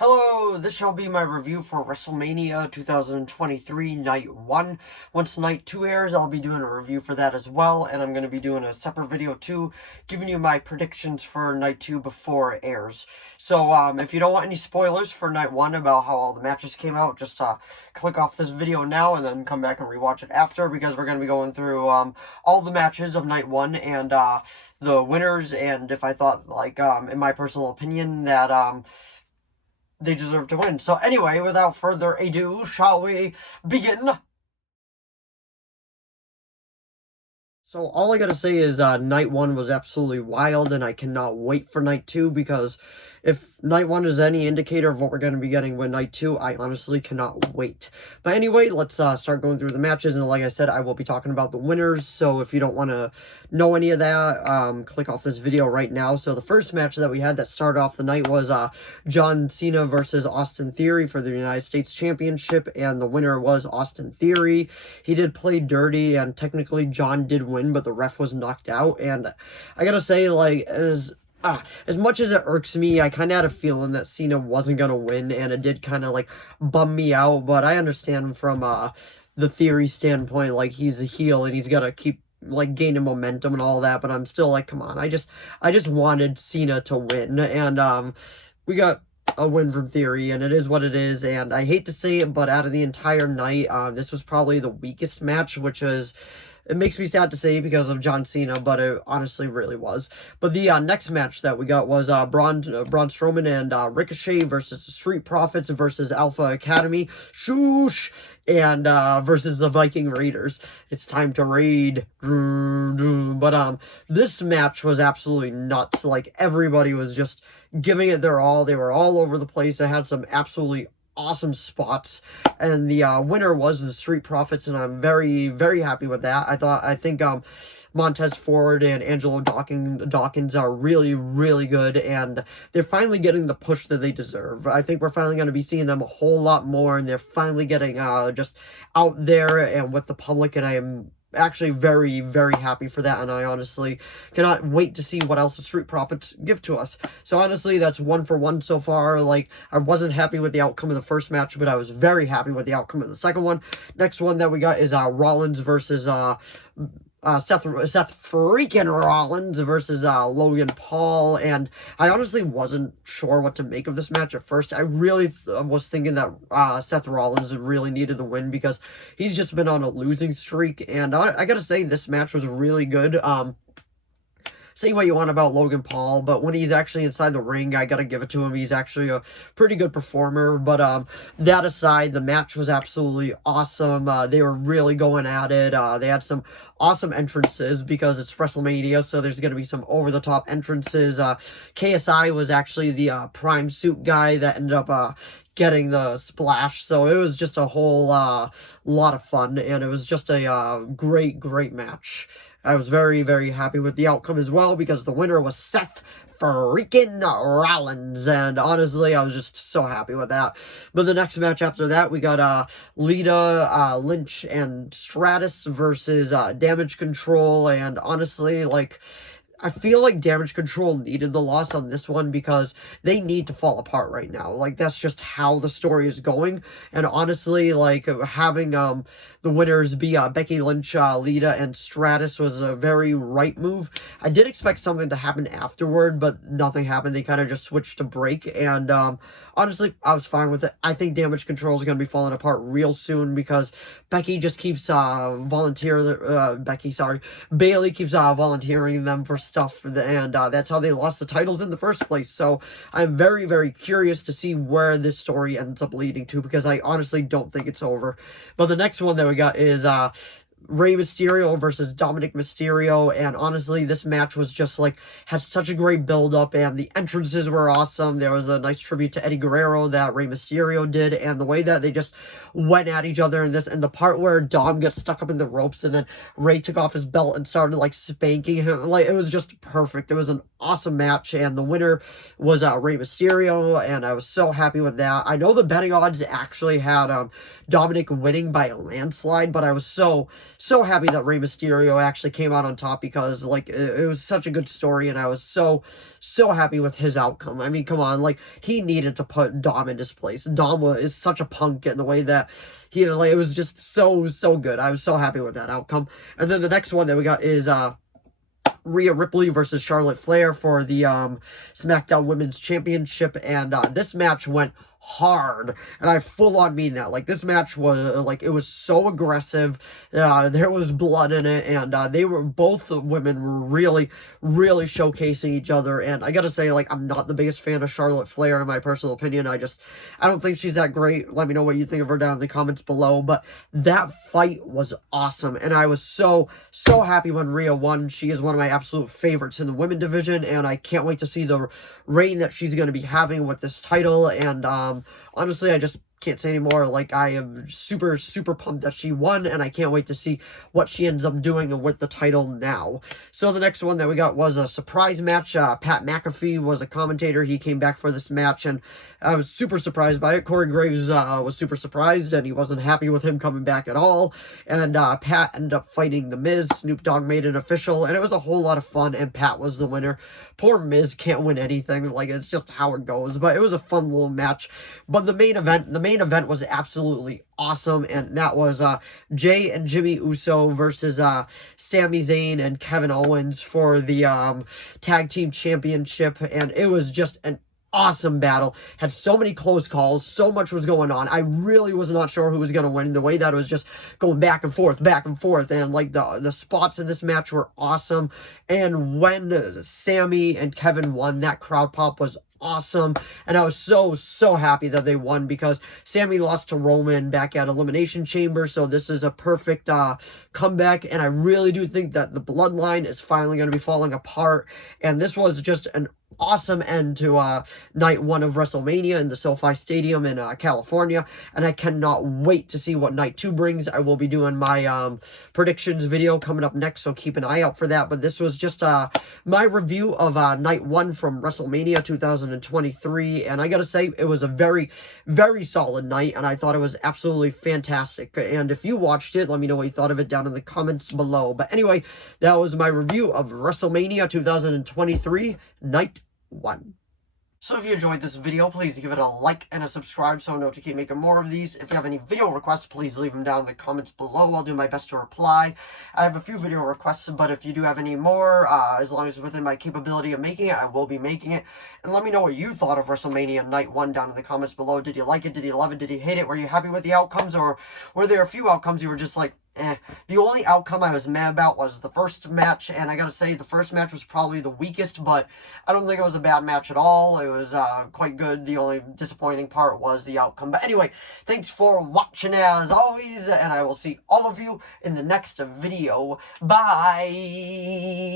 Hello, this shall be my review for Wrestlemania 2023 Night 1. Once Night 2 airs, I'll be doing a review for that as well, and I'm going to be doing a separate video too, giving you my predictions for Night 2 before it airs. So, if you don't want any spoilers for Night 1 about how all the matches came out, just click off this video now and then come back and rewatch it after, because we're going to be going through all the matches of Night 1 and the winners, and if I thought, in my personal opinion, that they deserve to win. So anyway, without further ado, shall we begin? So all I gotta say is Night 1 was absolutely wild, and I cannot wait for Night 2, because if Night 1 is any indicator of what we're going to be getting with Night 2, I honestly cannot wait. But anyway, let's start going through the matches, and like I said, I will be talking about the winners, so if you don't want to know any of that, click off this video right now. So the first match that we had that started off the night was John Cena versus Austin Theory for the United States Championship, and the winner was Austin Theory. He did play dirty, and technically John did win, but the ref was knocked out, and I gotta say, as much as it irks me, I kind of had a feeling that Cena wasn't going to win, and it did kind of, bum me out, but I understand from, the Theory standpoint, he's a heel, and he's got to keep, gaining momentum and all that, but I'm still come on, I just wanted Cena to win, and, we got a win from Theory, and it is what it is, and I hate to say it, but out of the entire night, this was probably the weakest match, which is... It makes me sad to say because of John Cena, but it honestly really was. But the next match that we got was Braun Strowman and Ricochet versus the Street Profits versus Alpha Academy. Shoosh! And versus the Viking Raiders. It's time to raid. But this match was absolutely nuts. Everybody was just giving it their all. They were all over the place. They had some absolutely awesome spots, and the winner was the Street Profits, and I'm very, very happy with that. I think Montez Ford and Angelo Dawkins are really, really good, and they're finally getting the push that they deserve. I think we're finally going to be seeing them a whole lot more, and they're finally getting just out there and with the public, and I am actually very, very happy for that, and I honestly cannot wait to see what else the Street Profits give to us. So honestly, that's 1 for 1 so far. I wasn't happy with the outcome of the first match, but I was very happy with the outcome of the second one. Next one that we got is Rollins versus Seth freaking Rollins versus Logan Paul, and I honestly wasn't sure what to make of this match at first. I really was thinking that Seth Rollins really needed the win because he's just been on a losing streak, and I gotta say, this match was really good. Say what you want about Logan Paul, but when he's actually inside the ring, I gotta give it to him. He's actually a pretty good performer. But that aside, the match was absolutely awesome. They were really going at it. They had some awesome entrances because it's WrestleMania, so there's gonna be some over-the-top entrances. KSI was actually the prime suit guy that ended up getting the splash, so it was just a whole lot of fun, and it was just a great match. I was very, very happy with the outcome as well, because the winner was Seth freaking Rollins, and honestly, I was just so happy with that. But the next match after that, we got Lita, Lynch, and Stratus versus Damage Control, and honestly, I feel like Damage Control needed the loss on this one because they need to fall apart right now. That's just how the story is going. And honestly, having the winners be Becky Lynch, Lita, and Stratus was a very right move. I did expect something to happen afterward, but nothing happened. They kind of just switched to break, and honestly, I was fine with it. I think Damage Control is going to be falling apart real soon because Becky just keeps Bailey keeps volunteering them for stuff, and that's how they lost the titles in the first place. So I'm very, very curious to see where this story ends up leading to, because I honestly don't think it's over. But the next one that we got is Rey Mysterio versus Dominic Mysterio, and honestly, this match was just had such a great build-up, and the entrances were awesome. There was a nice tribute to Eddie Guerrero that Rey Mysterio did, and the way that they just went at each other in this, and the part where Dom got stuck up in the ropes, and then Rey took off his belt and started spanking him, it was just perfect. It was an awesome match, and the winner was Rey Mysterio, and I was so happy with that. I know the betting odds actually had Dominic winning by a landslide, but I was so happy that Rey Mysterio actually came out on top, because like it was such a good story, and I was so happy with his outcome. I mean, come on, like he needed to put Dom in his place. Dom is such a punk in the way that he, like, it was just so good. I was so happy with that outcome. And then the next one that we got is Rhea Ripley versus Charlotte Flair for the SmackDown Women's Championship, and this match went hard, and I full on mean that. Like, this match was like, it was so aggressive. There was blood in it, and they were, both women were really showcasing each other. And I gotta say, like, I'm not the biggest fan of Charlotte Flair in my personal opinion. I don't think she's that great. Let me know what you think of her down in the comments below. But that fight was awesome, and I was so happy when Rhea won. She is one of my absolute favorites in the women division, and I can't wait to see the reign that she's going to be having with this title. And honestly, I just can't say anymore. Like, I am super pumped that she won, and I can't wait to see what she ends up doing with the title now. So the next one that we got was a surprise match. Pat McAfee was a commentator. He came back for this match, and I was super surprised by it. Corey Graves was super surprised, and he wasn't happy with him coming back at all. And Pat ended up fighting The Miz. Snoop Dogg made it official, and it was a whole lot of fun, and Pat was the winner. Poor Miz can't win anything. Like, it's just how it goes. But it was a fun little match. But the main event was absolutely awesome, and that was Jay and Jimmy Uso versus Sami Zayn and Kevin Owens for the tag team championship. And it was just an awesome battle. Had so many close calls. So much was going on. I really was not sure who was going to win. The way that it was just going back and forth. And like the spots in this match were awesome. And when Sammy and Kevin won, that crowd pop was awesome, and I was so happy that they won, because Sammy lost to Roman back at Elimination Chamber, so this is a perfect comeback, and I really do think that the bloodline is finally going to be falling apart, and this was just an awesome end to night one of WrestleMania in the SoFi Stadium in California, and I cannot wait to see what night two brings. I will be doing my predictions video coming up next, so keep an eye out for that. But this was just my review of night one from WrestleMania 2023, and I gotta say, it was a very solid night, and I thought it was absolutely fantastic. And if you watched it, let me know what you thought of it down in the comments below. But anyway, that was my review of WrestleMania 2023 night one. So if you enjoyed this video, please give it a like and a subscribe so I know to keep making more of these. If you have any video requests, please leave them down in the comments below. I'll do my best to reply. I have a few video requests, but if you do have any more, as long as it's within my capability of making it, I will be making it. And let me know what you thought of WrestleMania Night 1 down in the comments below. Did you like it? Did you love it? Did you hate it? Were you happy with the outcomes? Or were there a few outcomes you were just like, eh? The only outcome I was mad about was the first match, and I gotta say, the first match was probably the weakest, but I don't think it was a bad match at all. It was quite good. The only disappointing part was the outcome. But anyway, thanks for watching as always, and I will see all of you in the next video. Bye!